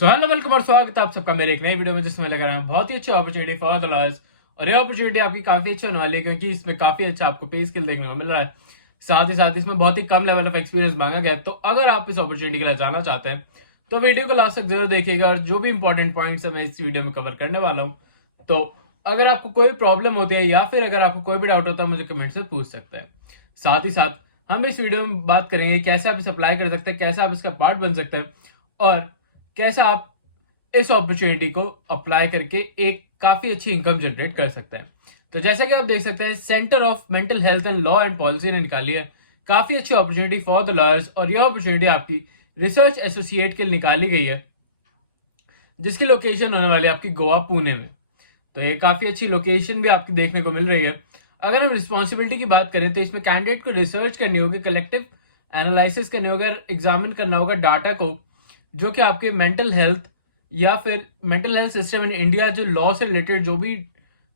So hello welcome और स्वागत है आप सबका मेरे एक नई वीडियो में, जिसमें लगा रहा है बहुत ही अच्छी अपॉर्चुनिटी फॉर द लॉयर्स। और ये अपॉर्चुनिटी आपकी काफी अच्छी होने वाली है, क्योंकि इसमें काफी अच्छा आपको पे स्किल देखने को मिल रहा है। साथ ही साथ इसमें बहुत ही कम लेवल ऑफ एक्सपीरियंस मांगा गया है। तो अगर आप इस अपॉर्चुनिटी के लिए जाना चाहते हैं तो वीडियो को लास्ट तक जरूर देखिएगा, और जो भी इंपॉर्टेंट पॉइंट्स है मैं इस वीडियो में कवर करने वाला हूँ। तो अगर आपको कोई प्रॉब्लम होती है या फिर अगर आपको कोई भी डाउट होता है, मुझे कमेंट से पूछ सकते हैं। साथ ही साथ हम इस वीडियो में बात करेंगे कैसे आप इसे अप्लाई कर सकते हैं, कैसे आप इसका पार्ट बन सकते हैं, और कैसे आप इस अपॉर्चुनिटी को अप्लाई करके एक काफी अच्छी इनकम जनरेट कर सकते हैं। तो जैसा कि आप देख सकते हैं, centre of mental health and law and policy ने निकाली है काफी अच्छी अपॉर्चुनिटी फॉर द लॉयर्स, और यह अपॉर्चुनिटी आपकी रिसर्च एसोसिएट के लिए निकाली गई है, जिसकी लोकेशन होने वाली है आपकी गोवा पुणे में। तो ये काफी अच्छी लोकेशन भी आपकी देखने को मिल रही है। अगर हम रिस्पॉन्सिबिलिटी की बात करें तो इसमें कैंडिडेट को रिसर्च करनी होगी, कलेक्टिव एनालिसिस करने होगा, एग्जामिन करना होगा डाटा को, जो कि आपके मेंटल हेल्थ या फिर mental health system in India, जो लॉ से रिलेटेड जो भी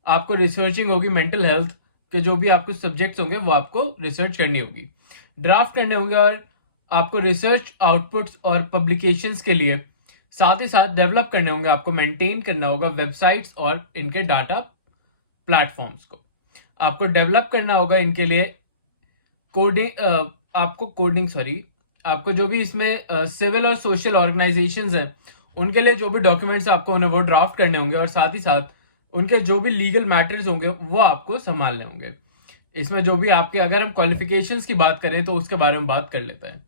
आपको रिसर्चिंग होगी, मेंटल हेल्थ के जो भी आपको सब्जेक्ट्स होंगे वो आपको रिसर्च करनी होगी, ड्राफ्ट करने होंगे, और आपको रिसर्च आउटपुट्स और पब्लिकेशंस के लिए साथ ही साथ डेवलप करने होंगे, आपको मेंटेन करना होगा वेबसाइट्स और इनके डाटा प्लेटफॉर्म्स को। आपको डेवलप करना होगा इनके लिए आपको जो भी इसमें सिविल और सोशल ऑर्गेनाइजेशंस हैं उनके लिए जो भी डॉक्यूमेंट्स आपको उन्हें वो ड्राफ्ट करने होंगे, और साथ ही साथ उनके जो भी लीगल मैटर्स होंगे वो आपको संभालने होंगे। इसमें जो भी आपके, अगर हम क्वालिफिकेशंस की बात करें तो उसके बारे में बात कर लेते हैं।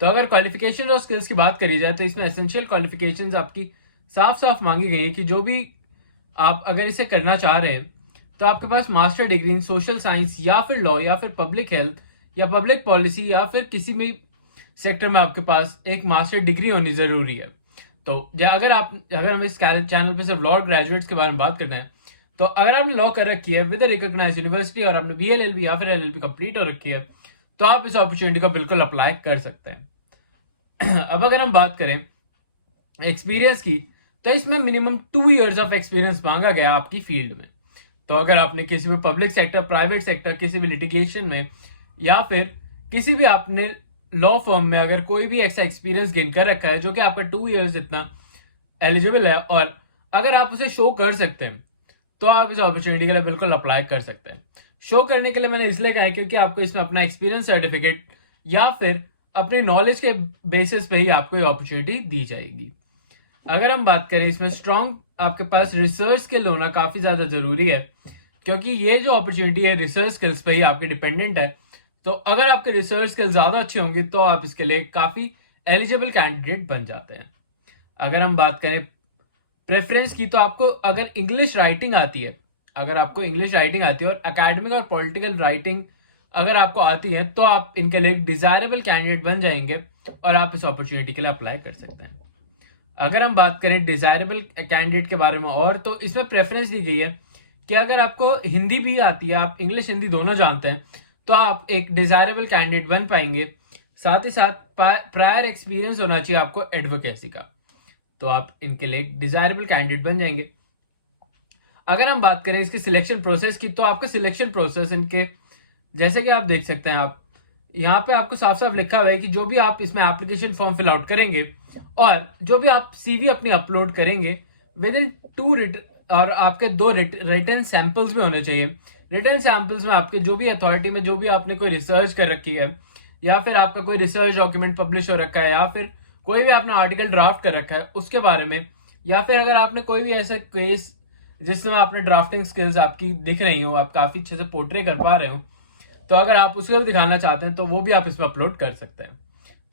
तो अगर क्वालिफिकेशन और स्किल्स की बात करी जाए तो इसमें एसेंशियल क्वालिफिकेशंस आपकी साफ साफ मांगी गई है कि जो भी आप अगर इसे करना चाह रहे हैं तो आपके पास master degree in social science या फिर लॉ या फिर पब्लिक हेल्थ या पब्लिक पॉलिसी या फिर किसी भी सेक्टर में आपके पास एक मास्टर डिग्री होनी जरूरी है। तो अगर हम इस चैनल पे सिर्फ लॉ ग्रेजुएट्स के बारे में बात करते हैं, तो अगर आपने लॉ कर रखी है विद रिकॉग्नाइज्ड यूनिवर्सिटी और आपने बीएलएलबी या फिर एलएलबी कंप्लीट हो रखी है, तो आप इस अपॉर्चुनिटी को बिल्कुल अप्लाई कर सकते हैं। अब अगर हम बात करें एक्सपीरियंस की, तो इसमें मिनिमम 2 इयर्स ऑफ एक्सपीरियंस मांगा गया आपकी फील्ड में। तो अगर आपने किसी भी पब्लिक सेक्टर, प्राइवेट सेक्टर, किसी भी लिटिगेशन में या फिर किसी भी आपने लॉ फर्म में अगर कोई भी ऐसा एक्सपीरियंस गेन कर रखा है जो कि आपका 2 इयर्स इतना एलिजिबल है, और अगर आप उसे शो कर सकते हैं तो आप इस अपॉर्चुनिटी के लिए बिल्कुल अप्लाई कर सकते हैं। शो करने के लिए मैंने इसलिए कहा है क्योंकि आपको इसमें अपना एक्सपीरियंस सर्टिफिकेट या फिर अपने नॉलेज के बेसिस पे ही आपको ये अपॉर्चुनिटी दी जाएगी। अगर हम बात करें, इसमें स्ट्रॉन्ग आपके पास रिसर्च स्किल होना काफी ज्यादा जरूरी है, क्योंकि ये जो अपॉर्चुनिटी है रिसर्च स्किल्स पे ही आपकी डिपेंडेंट है। तो अगर आपके रिसर्च स्किल्स ज्यादा अच्छी होंगी तो आप इसके लिए काफी एलिजिबल कैंडिडेट बन जाते हैं। अगर हम बात करें प्रेफरेंस की, तो आपको अगर इंग्लिश राइटिंग आती है, अगर आपको इंग्लिश राइटिंग आती है और एकेडमिक और पॉलिटिकल राइटिंग अगर आपको आती है, तो आप इनके लिए डिजायरेबल कैंडिडेट बन जाएंगे और आप इस अपॉर्चुनिटी के लिए अप्लाई कर सकते हैं। अगर हम बात करें डिजायरेबल कैंडिडेट के बारे में, और तो इसमें प्रेफरेंस दी गई है कि अगर आपको हिंदी भी आती है, आप इंग्लिश हिंदी दोनों जानते हैं, तो आप एक डिजायरेबल कैंडिडेट बन पाएंगे। साथ ही साथ प्रायर एक्सपीरियंस होना चाहिए आपको एडवोकेसी का, तो आप इनके लिए एक डिजायरेबल कैंडिडेट बन जाएंगे। अगर हम बात करें इसके सिलेक्शन प्रोसेस की, तो आपका सिलेक्शन प्रोसेस इनके, जैसे कि आप देख सकते हैं, आप यहाँ पे आपको साफ साफ लिखा हुआ है कि जो भी आप इसमें एप्लीकेशन फॉर्म फिल आउट करेंगे और जो भी आप सीवी अपनी अपलोड करेंगे विद इन 2 और आपके 2 रिटर्न सैंपल्स में होने चाहिए। रिटर्न सैंपल्स में आपके जो भी अथॉरिटी में जो भी आपने कोई रिसर्च कर रखी है, या फिर आपका कोई रिसर्च डॉक्यूमेंट पब्लिश हो रखा है, या फिर कोई भी आपने आर्टिकल ड्राफ्ट कर रखा है उसके बारे में, या फिर अगर आपने कोई भी ऐसा केस जिसमें आपने ड्राफ्टिंग स्किल्स आपकी दिख रही हो, आप काफी अच्छे से पोर्ट्रे कर पा रहे हो, तो अगर आप उसको भी दिखाना चाहते हैं तो वो भी आप इसमें अपलोड कर सकते हैं।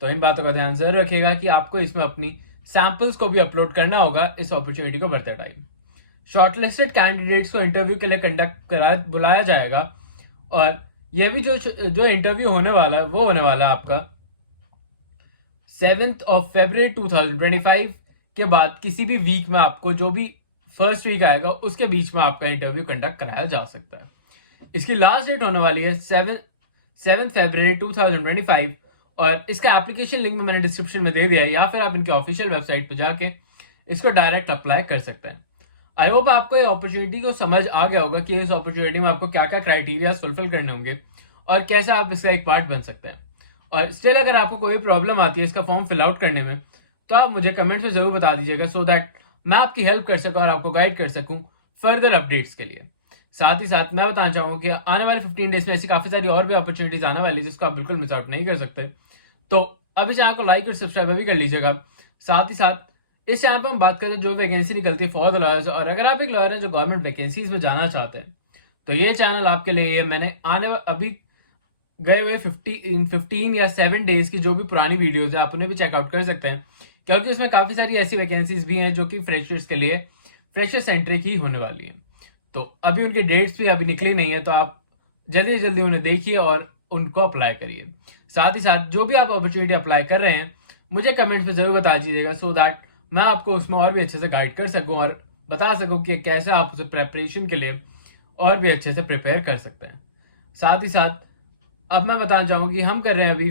तो इन बातों का ध्यान जरूर रखिएगा कि आपको इसमें अपनी सैंपल्स को भी अपलोड करना होगा इस अपॉर्चुनिटी को भरते टाइम। शॉर्टलिस्टेड कैंडिडेट्स को इंटरव्यू के लिए बुलाया जाएगा, और यह भी जो इंटरव्यू होने वाला है वो होने वाला है आपका 7 फरवरी 2025 के बाद किसी भी वीक में, आपको जो भी फर्स्ट वीक आएगा उसके बीच में आपका इंटरव्यू कंडक्ट कराया जा सकता है। इसकी लास्ट डेट होने वाली है 7 फरवरी 2025, और इसका एप्लीकेशन लिंक में मैंने डिस्क्रिप्शन में दे दिया है, या फिर आप इनके ऑफिशियल वेबसाइट पर जाके इसको डायरेक्ट अप्लाई कर सकते हैं। आई होप आपको ये अपॉर्चुनिटी को समझ आ गया होगा कि इस अपॉर्चुनिटी में आपको क्या क्या क्राइटेरिया फुलफिल करने होंगे और कैसे आप इसका एक पार्ट बन सकते हैं। और स्टिल अगर आपको कोई प्रॉब्लम आती है इसका फॉर्म फिल आउट करने में, तो आप मुझे कमेंट्स में जरूर बता दीजिएगा, सो दैट मैं आपकी हेल्प कर सकूं और आपको गाइड कर सकूं फर्दर अपडेट्स के लिए। साथ ही साथ मैं बताना चाहूंगा कि आने वाले 15 डेज में ऐसी काफी सारी और भी अपॉर्चुनिटीज आने वाली है जिसको आप बिल्कुल मिस आउट नहीं कर सकते। तो अभी चैनल को लाइक और सब्सक्राइब भी कर लीजिएगा। साथ ही साथ इस चैनल पर हम बात करते हैं जो वैकेंसी निकलती है फॉर द लॉयर्स, और अगर आप एक लॉयर हैं जो गवर्नमेंट वैकेंसीज में जाना चाहते हैं तो ये चैनल आपके लिए। मैंने अभी गए हुए 15 या 7 डेज की जो भी पुरानी वीडियोस है आप उन्हें भी चेकआउट कर सकते हैं, क्योंकि उसमें काफी सारी ऐसी वैकेंसीज भी हैं जो कि फ्रेशर्स के लिए फ्रेशर सेंट्रिक ही होने वाली है। तो अभी उनके डेट्स भी अभी निकली नहीं है, तो आप जल्दी जल्दी उन्हें देखिए और उनको अप्लाई करिए। साथ ही साथ जो भी आप अपॉर्चुनिटी अप्लाई कर रहे हैं मुझे कमेंट्स में जरूर बता दीजिएगा, सो दैट मैं आपको उसमें और भी अच्छे से गाइड कर सकूं और बता सकूं कि कैसे आप उसे प्रेपरेशन के लिए और भी अच्छे से प्रिपेयर कर सकते हैं। साथ ही साथ अब मैं बताना चाहूंगा कि हम कर रहे हैं अभी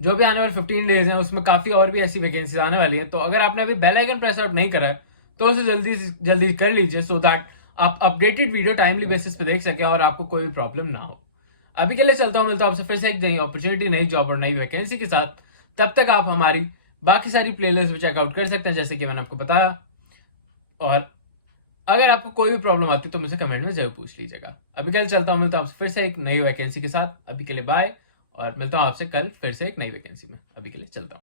जो भी आने वाले 15 डेज हैं उसमें काफी और भी ऐसी वैकेंसीज आने वाली हैं। तो अगर आपने अभी बेल आइकन प्रेस आउट नहीं करा है तो उसे जल्दी जल्दी कर लीजिए, सो दैट आप अपडेटेड वीडियो टाइमली बेसिस पे देख सकें और आपको कोई भी प्रॉब्लम ना हो। अभी के लिए चलता हूँ, मिलता हूँ आपसे फिर से एक नई अपॉर्चुनिटी, नई जॉब और नई वैकेंसी के साथ। तब तक आप हमारी बाकी सारी प्लेलिस्ट भी चेकआउट कर सकते हैं जैसे कि मैंने आपको बताया। और अगर आपको कोई भी प्रॉब्लम आती है तो मुझे कमेंट में जरूर पूछ लीजिएगा। अभी के लिए चलता हूँ, मिलता हूँ आपसे फिर से एक नई वैकेंसी के साथ। अभी के लिए बाय, और मिलता हूँ आपसे कल फिर से एक नई वैकेंसी में। अभी के लिए चलता हूँ।